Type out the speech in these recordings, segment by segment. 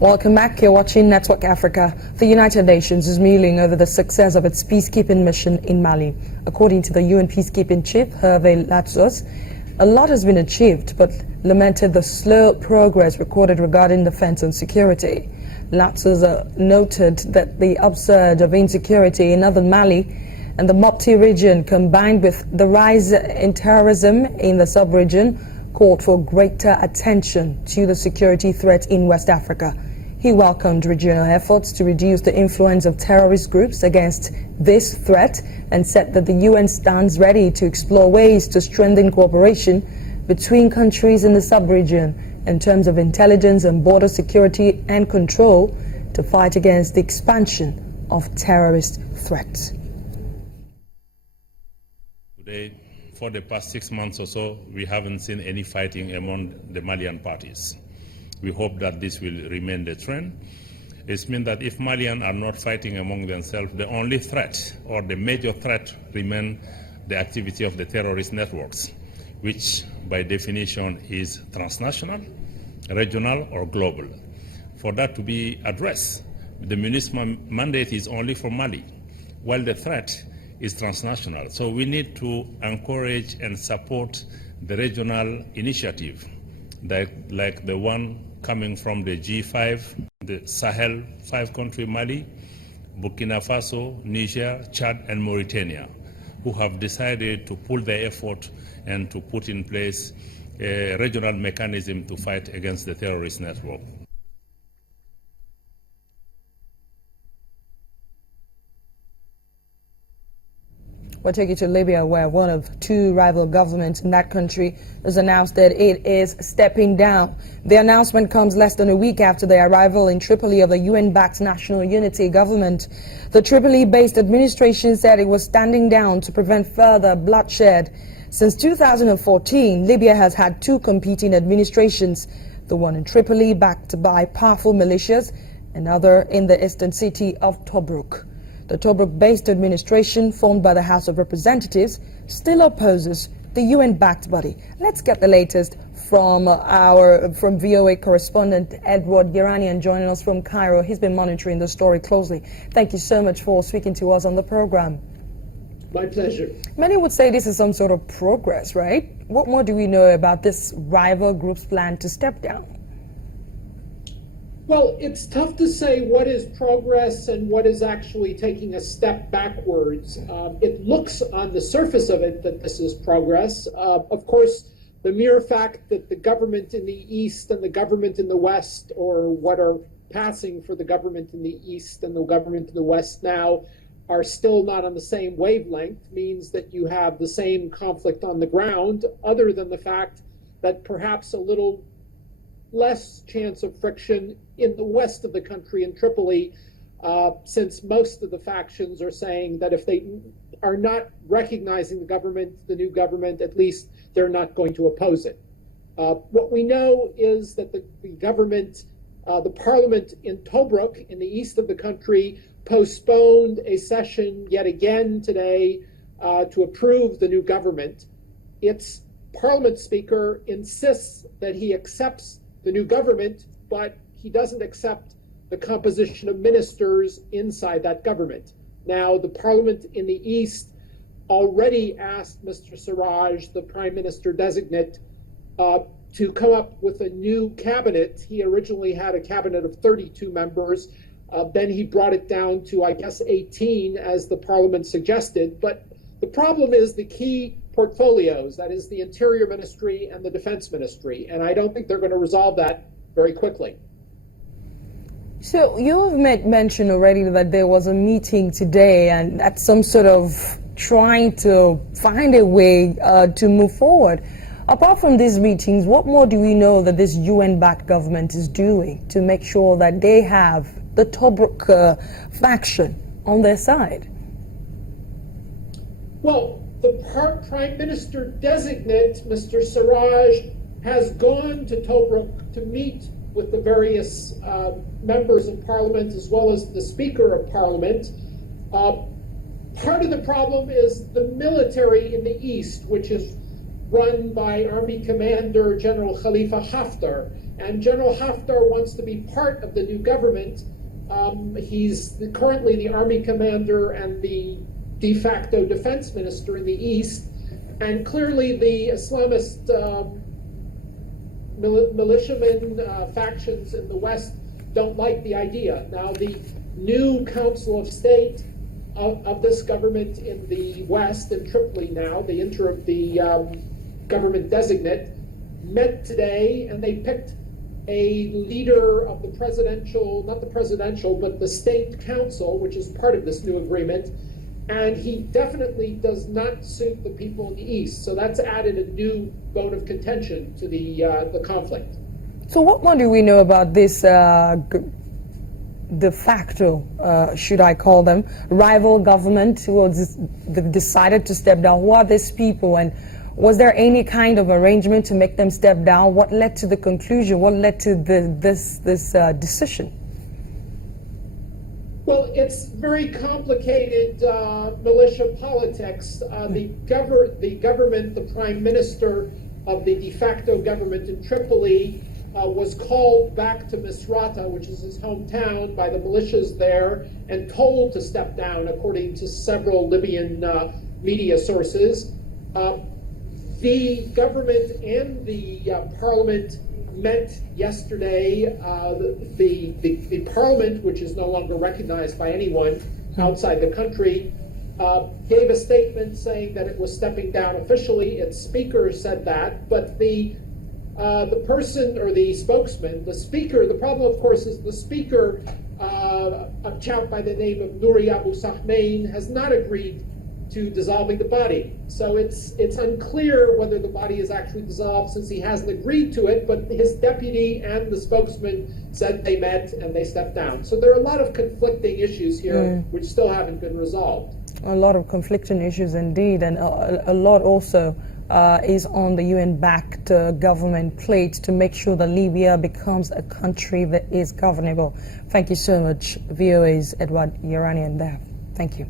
Welcome back. You're watching Network Africa. The United Nations is mulling over the success of its peacekeeping mission in Mali. According to the UN peacekeeping chief, Hervé Latsous, a lot has been achieved, but lamented the slow progress recorded regarding defense and security. Latsous noted that the upsurge of insecurity in northern Mali and the Mopti region, combined with the rise in terrorism in the sub-region, called for greater attention to the security threat in West Africa. He welcomed regional efforts to reduce the influence of terrorist groups against this threat and said that the UN stands ready to explore ways to strengthen cooperation between countries in the sub-region in terms of intelligence and border security and control to fight against the expansion of terrorist threats. Today, for the past 6 months or so, we haven't seen any fighting among the Malian parties. We hope that this will remain the trend. It means that if Malians are not fighting among themselves, the only threat or the major threat remains the activity of the terrorist networks, which by definition is transnational, regional or global. For that to be addressed, the MINUSMA mandate is only for Mali, while the threat is transnational. So we need to encourage and support the regional initiative, like the one coming from the G5, the Sahel 5-country Mali, Burkina Faso, Niger, Chad, and Mauritania, who have decided to pull their effort and to put in place a regional mechanism to fight against the terrorist network. We'll take you to Libya, where one of two rival governments in that country has announced that it is stepping down. The announcement comes less than a week after the arrival in Tripoli of the UN-backed National Unity Government. The Tripoli-based administration said it was standing down to prevent further bloodshed. Since 2014, Libya has had two competing administrations, the one in Tripoli backed by powerful militias, another in the eastern city of Tobruk. The Tobruk-based administration, formed by the House of Representatives, still opposes the UN-backed body. Let's get the latest from VOA Correspondent Edward Yeranian joining us from Cairo. He's been monitoring the story closely. Thank you so much for speaking to us on the program. My pleasure. Many would say this is some sort of progress, right? What more do we know about this rival group's plan to step down? Well, it's tough to say what is progress and what is actually taking a step backwards. It looks on the surface of it that this is progress. Of course, the mere fact that the government in the East and the government in the West, or what are passing for the government in the East and the government in the West now, are still not on the same wavelength means that you have the same conflict on the ground, other than the fact that perhaps a little less chance of friction in the west of the country, in Tripoli, since most of the factions are saying that if they are not recognizing the new government, at least they're not going to oppose it. What we know is that the government, the parliament in Tobruk, in the east of the country, postponed a session yet again today to approve the new government. Its parliament speaker insists that he accepts the new government, but he doesn't accept the composition of ministers inside that government. Now, the parliament in the East already asked Mr. Siraj, the prime minister designate, to come up with a new cabinet. He originally had a cabinet of 32 members. Then he brought it down to, I guess, 18, as the parliament suggested. But the problem is the key portfolios, that is the Interior Ministry and the Defense Ministry, and I don't think they're going to resolve that very quickly. So you have mentioned already that there was a meeting today, and that's some sort of trying to find a way to move forward. Apart from these meetings, what more do we know that this UN-backed government is doing to make sure that they have the Tobruk faction on their side? Well, the Prime Minister designate, Mr. Siraj, has gone to Tobruk to meet with the various members of Parliament as well as the Speaker of Parliament. Part of the problem is the military in the East, which is run by Army Commander General Khalifa Haftar. And General Haftar wants to be part of the new government. He's currently the Army Commander and the de facto defense minister in the East. And clearly the Islamist militiamen factions in the West don't like the idea. Now, the new Council of State of this government in the West, in Tripoli now, the government designate, met today, and they picked a leader of the presidential, not the presidential, but the state council, which is part of this new agreement, and he definitely does not suit the people in the East. So that's added a new bone of contention to the conflict. So what more do we know about this de facto, should I call them, rival government who decided to step down? Who are these people, and was there any kind of arrangement to make them step down? What led to the conclusion? What led to this decision? Well, it's very complicated militia politics. The government, the prime minister of the de facto government in Tripoli, was called back to Misrata, which is his hometown, by the militias there, and told to step down, according to several Libyan media sources. The government and the parliament met yesterday. The parliament, which is no longer recognized by anyone outside the country, gave a statement saying that it was stepping down officially. Its speaker said that, but the person, or the spokesman, the speaker, the problem, of course, is the speaker, a chap by the name of Nouri Abu Sahmain, has not agreed to dissolving the body. So it's unclear whether the body is actually dissolved, since he hasn't agreed to it, but his deputy and the spokesman said they met and they stepped down. So there are a lot of conflicting issues here which still haven't been resolved. A lot of conflicting issues indeed, and a lot also is on the UN-backed government plate to make sure that Libya becomes a country that is governable. Thank you so much, VOA's Edward Yeranian there. Thank you.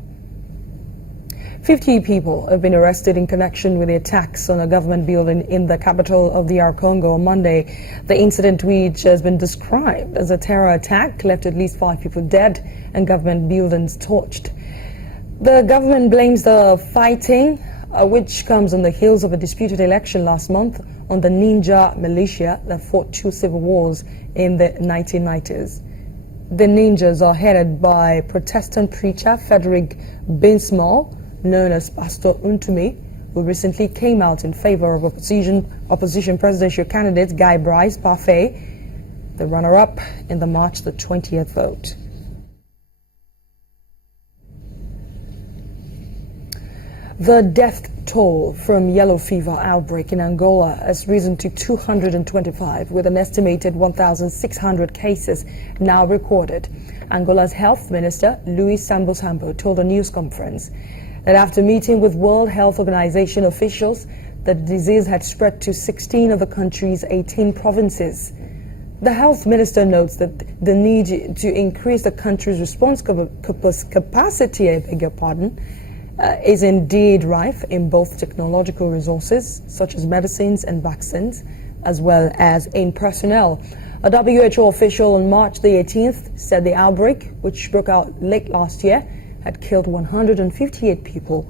50 people have been arrested in connection with the attacks on a government building in the capital of DR Congo on Monday. The incident, which has been described as a terror attack, left at least 5 people dead and government buildings torched. The government blames the fighting, which comes on the heels of a disputed election last month, on the Ninja militia that fought 2 civil wars in the 1990s. The Ninjas are headed by Protestant preacher Frederick Binsmall, known as Pastor Untumi, who recently came out in favor of opposition presidential candidate Guy Brice Parfait, the runner-up in the March the 20th vote. The death toll from yellow fever outbreak in Angola has risen to 225, with an estimated 1,600 cases now recorded. Angola's health minister, Luis Sambo Sambo, told a news conference that after meeting with World Health Organization officials, the disease had spread to 16 of the country's 18 provinces. The health minister notes that the need to increase the country's response capacity, is indeed rife in both technological resources, such as medicines and vaccines, as well as in personnel. A WHO official on March the 18th said the outbreak, which broke out late last year, had killed 158 people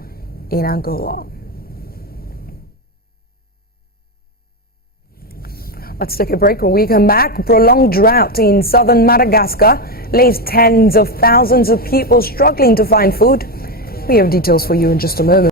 in Angola. Let's take a break. When we come back, prolonged drought in southern Madagascar leaves tens of thousands of people struggling to find food. We have details for you in just a moment.